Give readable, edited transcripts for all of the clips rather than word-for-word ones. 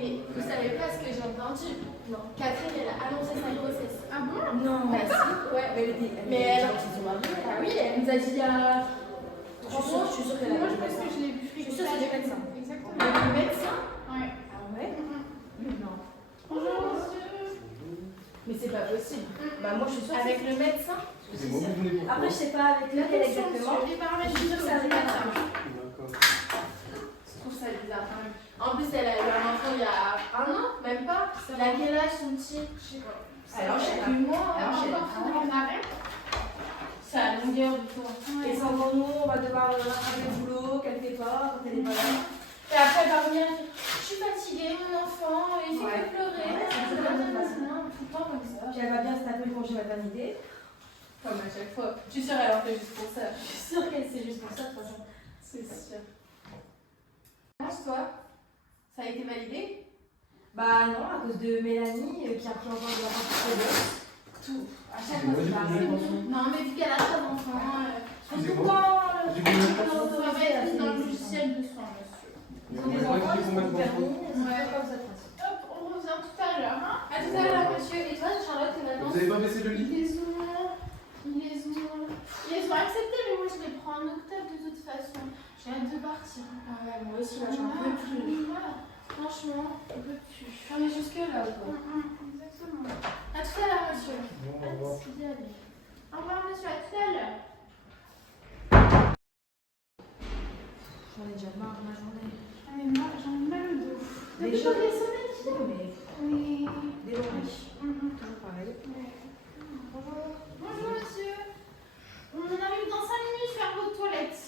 mais vous savez pas ce que j'ai entendu? Non. Catherine, elle a annoncé sa grossesse. Ah bon? Non. Bah si, ouais. Mais elle a son mari. Ah oui, elle nous a dit il y a 3 mois. Je suis sûre qu'elle a. Moi, je pense que je l'ai vu. Je suis sûre que c'est du médecin. Exactement. Le médecin? Ouais. Ah ouais? Non. Bonjour, monsieur. Mais c'est pas possible. Bah moi, je suis sûre. Avec le médecin? Excusez-moi, vous venez pourquoi? Après, je sais pas avec lequel exactement. Les paramètres, Je suis sûre que c'est avec le médecin. D'accord. Je trouve ça bizarre quand même. En plus, elle a eu un enfant il y a 1 an, même pas. Il a quel âge son petit? Je sais pas. Elle enchaîne plus moi. Elle a encore fini en arrêt. C'est à longueur du temps. Ouais. Et sans nous, on va devoir rattraper le boulot qu'elle fait pas quand elle est pas là. Et après, elle va revenir et dire je suis fatiguée, mon enfant, il fait que pleurer. Ouais, C'est tout le temps comme ça. Puis elle va bien se taper le congé maternité. Comme à chaque fois. Je suis sûre qu'elle en fait juste pour ça. Je suis sûre qu'elle c'est juste pour ça de toute façon. C'est sûr. Pense-toi, ça a été validé? Bah non, à cause de Mélanie qui a pris encore de la partie de Tout. À chaque Excusez-moi, fois, j'ai c'est combien de pareil. pensions? Non, mais vu qu'elle a 3 enfants, Excusez-moi. J'ai combien de pensions? Ça va être dans le logiciel de soins, monsieur. Ils ont des enfants, ils Combien sont de permis, pensions? c'est pas comme ça de toute façon. Hop, on revient tout à l'heure. Hein. à tout à l'heure, monsieur. Et toi, Charlotte, tes vacances? Vous avez pas baissé le lit? Ils les ont acceptés, mais moi je les prends en octobre de toute façon. J'ai hâte de partir. Ah ouais, moi aussi, là, j'en peux plus. Voilà. Franchement, on peut plus. On est jusque là, quoi. Exactement. À tout à l'heure, monsieur. Non, au revoir. Au revoir, monsieur, à tout à l'heure. J'en ai déjà marre de ma journée. J'en ai mal au dos. Des Depuis gens- qu'on est sonné, tu sais. Mais Oui. des longs toujours pareil. Bonjour, monsieur. On arrive dans 5 minutes faire vos toilettes.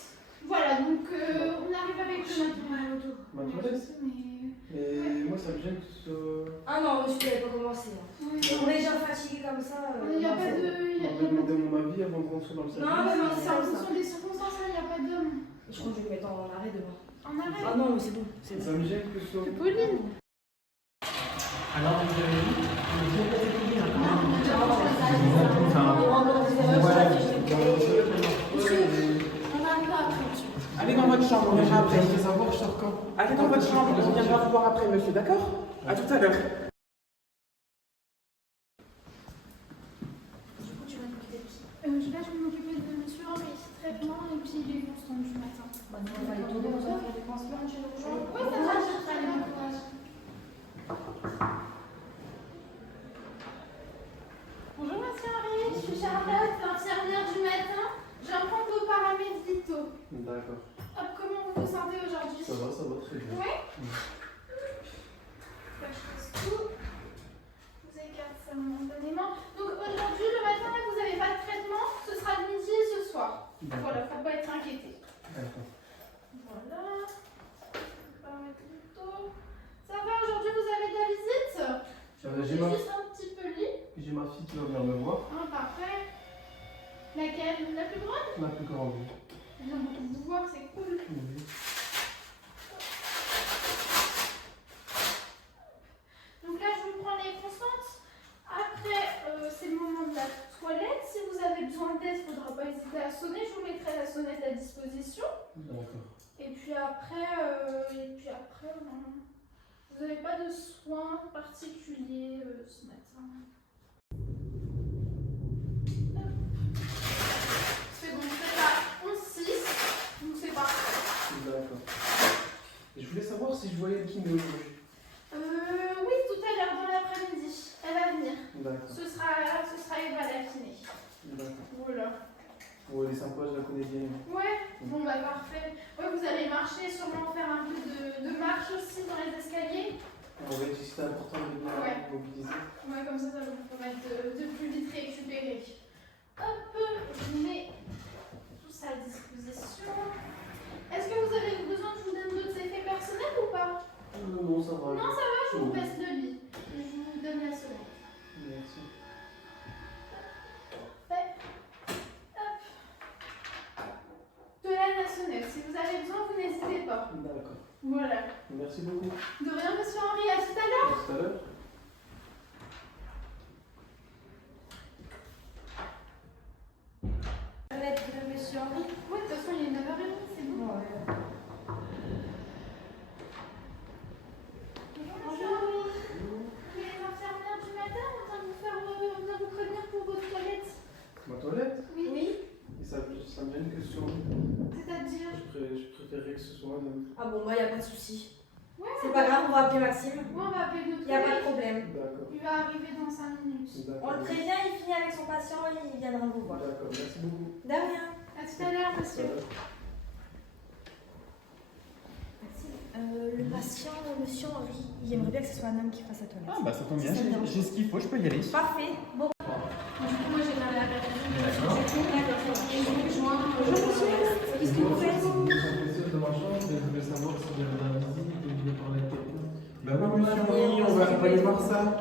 Voilà, donc on arrive avec le matériel autour. Ma toilette? Mais moi, ça me gêne que ce soit. Ah non, monsieur, elle n'a pas commencé. Oui. On est déjà fatigué comme ça. Il n'y a non, pas c'est- de. On va demander mon avis avant de rentrer dans le salon. Non, mais non, C'est en fonction des circonstances, il n'y a pas d'homme. Je crois que je vais le mettre en arrêt demain. En arrêt. Ah non, mais c'est bon. C'est Ça me gêne que ce soit. Pauline. Alors, vous avez dit, On arrivera après, monsieur. Allez dans votre chambre, on verra après. Je veux savoir, je sors quand? Allez dans votre chambre, on viendra vous voir après, monsieur, d'accord? À tout à l'heure. Du coup, tu vas t'occuper de qui? Là, je vais m'occuper de monsieur Henri, traitement et puis les constantes du matin. Bah, on va aller tourner, on va faire des pansements chez nos gens. Ouais, ça va, je ferai les courage. Bonjour, monsieur Henri, je suis Charlotte, infirmière du matin. Je viens prendre vos paramètres vitaux. D'accord. Hop, comment vous vous sentez aujourd'hui? Ça va très bien. Oui. Je pose tout. Je vous écarte ça momentanément. Donc aujourd'hui, le matin, là, vous n'avez pas de traitement. Ce sera de midi et ce soir. Voilà, faut pas être inquiété. D'accord. Voilà. Paramètres vitaux. Ça va, aujourd'hui, vous avez de la visite? Je vous j'ai fais ma- juste un petit peu le lit. J'ai ma fille qui va venir me voir. Ah, parfait. Laquelle? La plus grande? La plus grande. Elle vient beaucoup vous voir, c'est cool. Oui. Donc là, je vous prends les constantes. Après, c'est le moment de la toilette. Si vous avez besoin d'aide, il ne faudra pas hésiter à sonner. Je vous mettrai la sonnette à disposition. D'accord. Et puis après, vous n'avez pas de soins particuliers ce matin. Hop. C'est bon, c'est là, 11-6. Donc c'est parfait. D'accord. Et je voulais savoir si je voyais le kiné aujourd'hui. Oui, tout à l'heure dans l'après-midi. Elle va venir. D'accord. Ce sera Eva la kiné. D'accord. Voilà. Oh, elle est sympa, je la connais bien. Ouais, bon bah parfait. Ouais, vous allez marcher, sûrement faire un peu de marche aussi dans les escaliers. On va dire que c'était important de bien Ouais. mobiliser. Ouais, comme ça va vous permettre de plus vite récupérer. Hop, je mets tout ça à disposition. Est-ce que vous avez besoin que je vous donne d'autres effets personnels ou pas? Non, ça va. Non, ça va, je vous baisse le lit. Et je vous donne la sonnette. Merci. Parfait. Hop. De la sonnette. Si vous avez besoin, vous n'hésitez pas. D'accord. Voilà. Merci beaucoup. De rien, monsieur Henri, à tout à l'heure. À tout à l'heure. Lettre de monsieur Henri. Oui, de toute façon, il est 9h30, c'est bon. Ouais. Bonjour, préférerais que ce soit un homme. Ah bon, moi, y a pas de souci. Ouais, C'est pas grave, on va appeler Maxime. Ouais, on va appeler notre Y a pas de collègue. problème. D'accord. Il va arriver dans 5 minutes. On D'accord. le prévient, il finit avec son patient et il viendra vous voir. D'accord, merci beaucoup. De rien. À tout à l'heure, monsieur. Le patient, monsieur Henri, il aimerait bien que ce soit un homme qui fasse sa toilette. Ah bah ça tombe bien, Ça me dérange j'ai ce qu'il faut, je peux y aller. Parfait. Bon. Du coup, moi j'ai parlé à la personne. D'accord. Et je vais joindre. Bonjour monsieur, qu'est-ce que vous faites? de ma chambre, je voulais savoir si j'avais la visite et je voulais parler à quelqu'un. Bah oui, monsieur Henri, on va aller voir ça.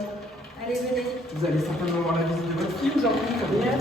Allez, venez. Vous allez certainement voir la visite de votre fille aujourd'hui, comme hier.